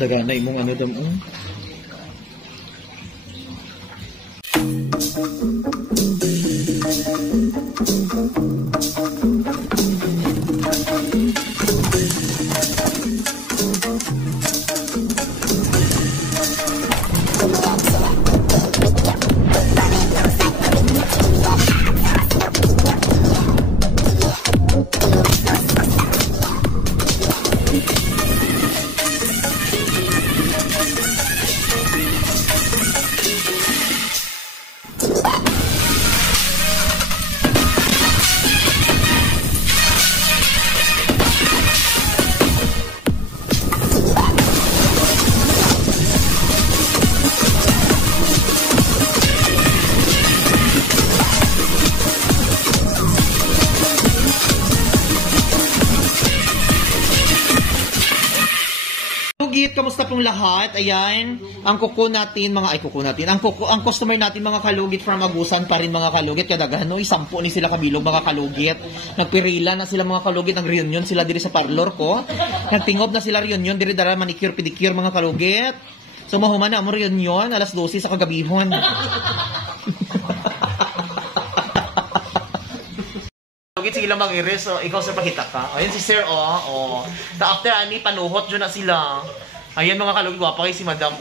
Daga na imong ano dam. Kamusta pong lahat? Ayan, ang customer natin mga kalugit from Agusan pa rin mga kalugit. Kadagahan no, 10 ni sila kabilog mga kalugit. Nagpirila na sila mga kalugit ng reunion sila diri sa parlor ko. Nagtingob na sila reunion diri dara manicure pedicure mga kalugit. So mahuman na mo reunion alas 12 sa kagabihon. Sige lang mag-iris, so ikaw sir pakita ka. Ayun si sir, after ani panuhot dyan na sila. Ayan mga kalugit, wapa kayo si madam,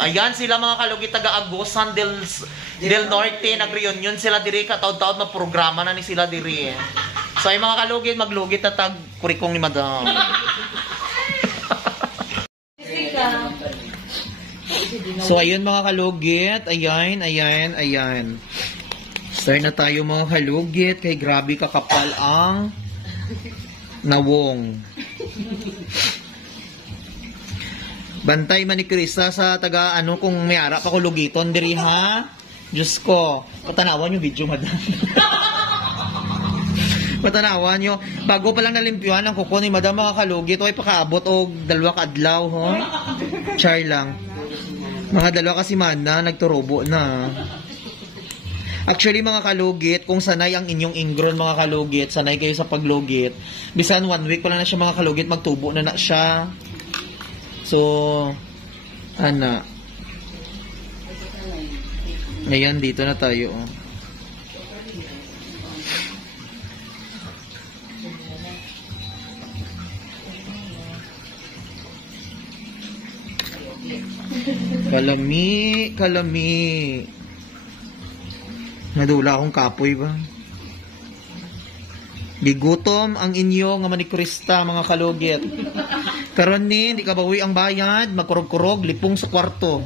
Ayan sila mga kalugit, taga-Agusan del Norte, nag-reunion sila diri, kataod-taod na programa na ni sila diri. So ay mga kalugit, maglugit na tag-kurikong ni madam. So ayun mga kalugit, ayan. Start na tayo mga kalugit, kay grabe kakapal ang nawong. Bantay manikrista sa taga kung may ara pa ko lugiton diri ha. Diyos ko, patanawan yung video madam. Patanawan nyo. Bago pa lang nalimpyuhan ang kuko ni madam mga kalugit, ay pakaabot o 2 kadlaw ho. Char lang. Mga 2 kasi mana, nagturobo na. Actually mga kalugit, kung sanay ang inyong ingron mga kalugit, sanay kayo sa paglugit, bisan 1 week pa lang na siya mga kalugit, magtubo na siya. So, ngayon dito na tayo. Kalami. Nadula akong kapoy ba? Bigutom ang inyo nga manikurista mga kalugit. Karon ni hindi ka bawi ang bayad, magkurog-kurog lipong sa kwarto.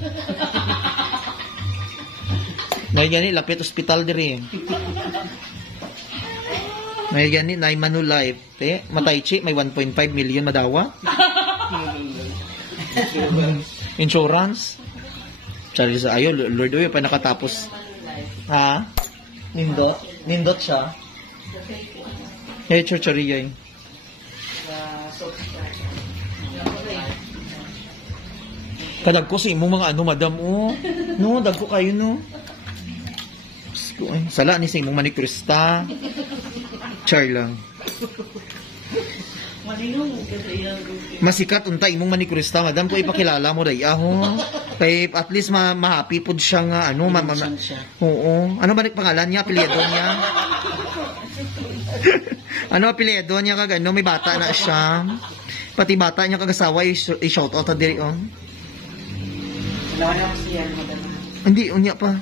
Nay gani lapit ospital diri. Nay gani nay Manulife, matay chi may 1.5 million madawa. Insurance. Charlie sa ayo Lord oy pa nakatapos. Ha? Nindot siya. Churcheria. Kadag ko sa imong mga madam, No, dagko kayo, no. Sala ni sa imong manikurista. Char lang. Masikat unta imong manikurista, madam, ko ipakilala mo day aho. Kay at least ma-happy pud siya nga Oo. Ano ba pangalan niya, apelyido niya? Ano apelyido niya kag may bata na siya. Pati bata niya kagasawa i-shout out diri on. Hindi unya pa.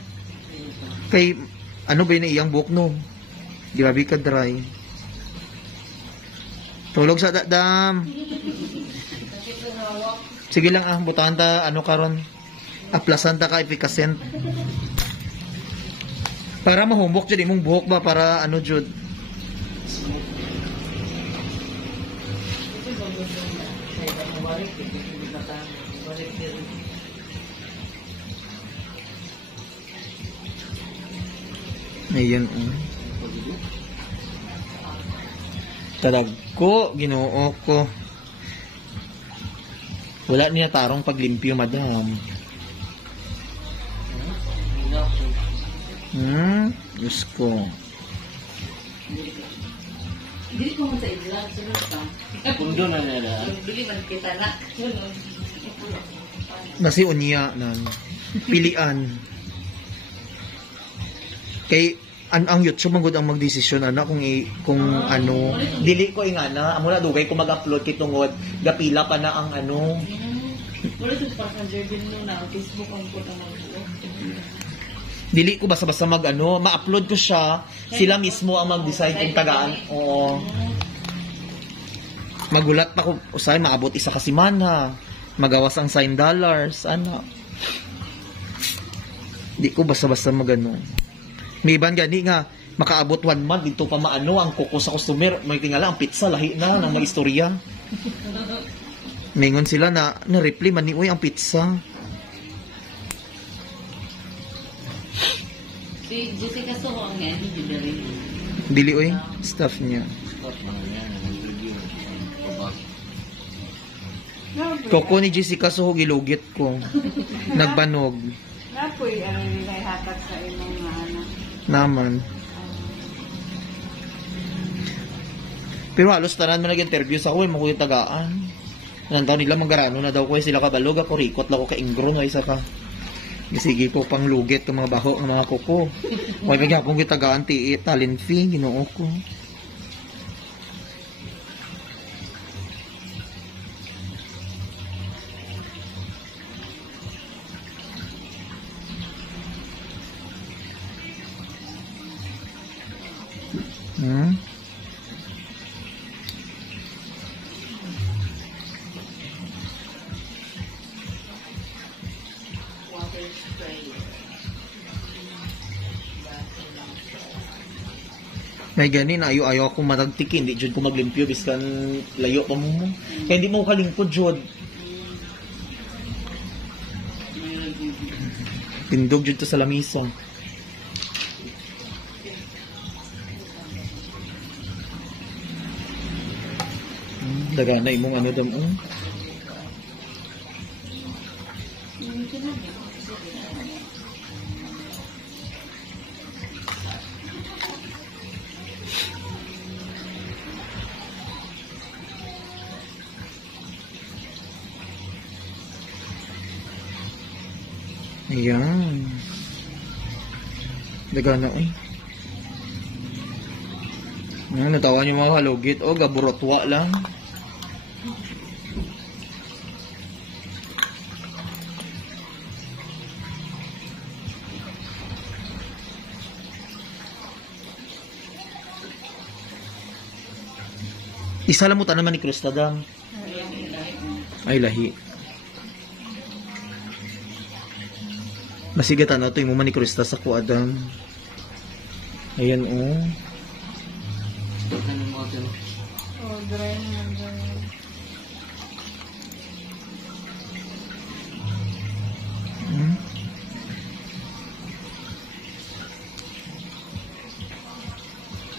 Kay ba yun iyang buhok no? Grabe ka dry. Tulog sa dam. Sige lang butahan ta karon. Aplasan ta ka efficient. Para mahumok jud imong buhok ba para jud. Ayan Talag ko, ginoo ko. Wala niya tarong paglimpyo, madam. Diyos ko. Dili ko mo sa idlat, sunod pa. Pundo na nila. Bili man kita na. Sunod. Nasi unya nan. Pilian. Kay ang YouTube magud ang magdesisyon ana kung ano dili ko ingana amo na dugay ko mag-upload kay tungod gapila pa na ang ano. Wala sa passenger din no na Facebook ang ko naman ko. Dili ko basta-basta mag-ano, ma-upload ko siya, sila mismo ang mag-decide kung tagaan. Oo. Magulat pa ko, usay, maabot isa ka semana. Magawas ang $9, ano. Di ko basta-basta mag-ano. May iban gani nga, makaabot 1 month, dito pa maano, ang kuko sa customer, may tingala, ang pizza, lahi na, ng mga istorya. Mingon sila na, na-reply, maniuy ang pizza. Si Jessica Soho nga, hindi rin. Dili uy, staff niya. Koko ni Jessica Soho gilugit ko. Nagbanog. Napoy, ano nila hatag sa imong nga ano. Naman. Pero halos tanan mo nag-interview sa ako, mga kuya tagaan. Nandaw nila magarano na daw ko sila kabalog, ako rikot lang ko ka-ingro no isa ka. Sige po pang lugit ng mga baho ng mga kuko. Huwag magyapong kitagaan talent fee, ginoo ko. May ganin, ayaw ako matagtikin, di jud ko maglimpyo, biskan layo pa mo mo. Kaya hindi mo kalingkod jud. Tindog jud to sa lamisa. Dagana imong ano damo. Ayan. Dagana eh. Natawan yung mga halugit. O, gaburotwa lang. Isa lang mo naman ni Krista dam. Ay, lahi. Masigatan na ito yung muma ni Krista sa kuadam. Ayan, oh. Oh, dry na dry.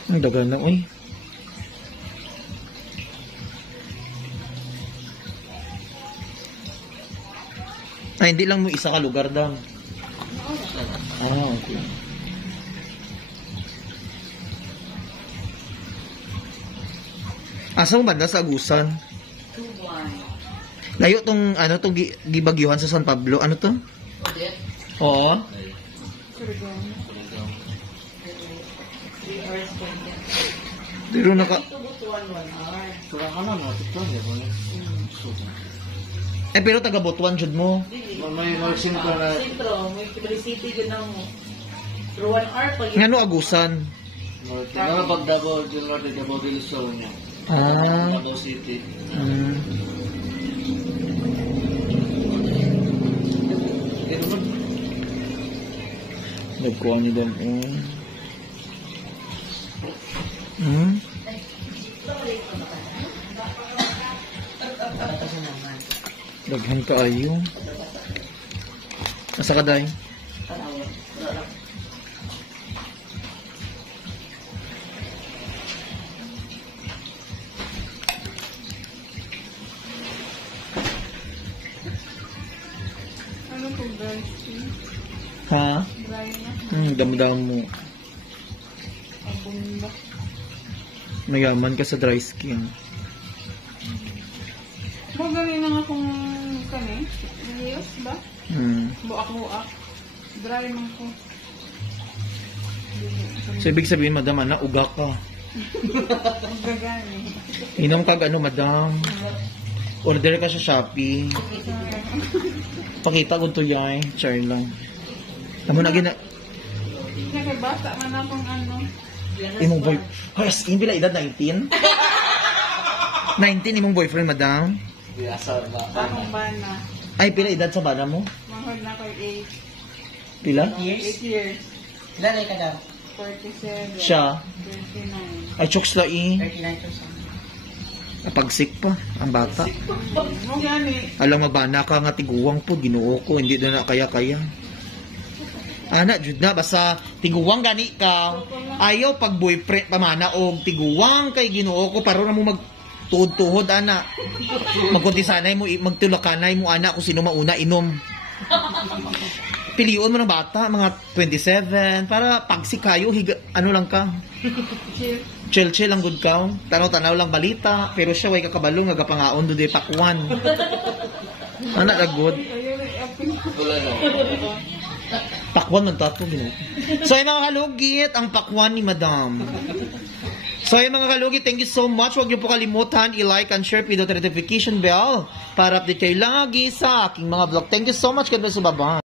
Ang dagan na, uy. Ay, hindi lang mo isa ka lugar dam. Ah, okay. Asa mo banda sa Agusan? Layo tong ano tong gibagyuhan sa San Pablo. Ano to? Oo. Pero naka pero taga Butuan jud mo. May sintro na. Sintro, may city din ang pero 1 hour pag Ngano Agusan? Mga pagdabo, dyan mo rin Davao del Sur niya. Davao City. Nagkuha niyo doon. Daghan ka ayo. Asa ka day? ano to dry? Ha? Dry na. Dam-dam mo. Abunda. Mayaman ka sa dry skin. Magaling na nga kung kani. Buak-buak. Dry man ko. So, ibig sabihin, madam, ana, uga ka. Ang gagani. Inom kag ano, madam. Order ka sa Shopee. Pakita ko to yan. Char lang. Amo na gina... Nakabata man akong ano. Imong boy... Hoy, skin bila edad 19? 19 imong boyfriend, madam? Asar ba? Akong bana. Ay, pila edad sa bana mo? Mahal na ko 8 Pila? years. Ilan ka daw? 47. Siya. 39. Ay, chokes la eh. 39 to sa. Napagsik pa, ang bata. Mo gani. Alam mo ba, naka nga tiguwang po, ginuo ko, hindi na kaya-kaya. Ana, jud na, basta tiguwang gani ka. Ayaw pag boyfriend, pamana o tiguwang kay ginuo ko, para na mo magtuhod-tuhod, ana. Magkuntisanay mo, magtulakanay mo, ana, kung sino mauna, inom. Piliun mo ng bata, mga 27, para pagsik kayo, ano lang ka. Chill ang good ka. Tanaw-tanaw lang balita, pero siya way kakabalo nga gapangaon do di pakwan. Ana ra good. Wala no. Pakwan man tato gino. So ay mga kalugit, ang pakwan ni Madam. So ay mga kalugit, thank you so much. Huwag niyo po kalimutan i-like and share with the notification bell para update kayo lagi sa aking mga vlog. Thank you so much. God bless you. Bye-bye.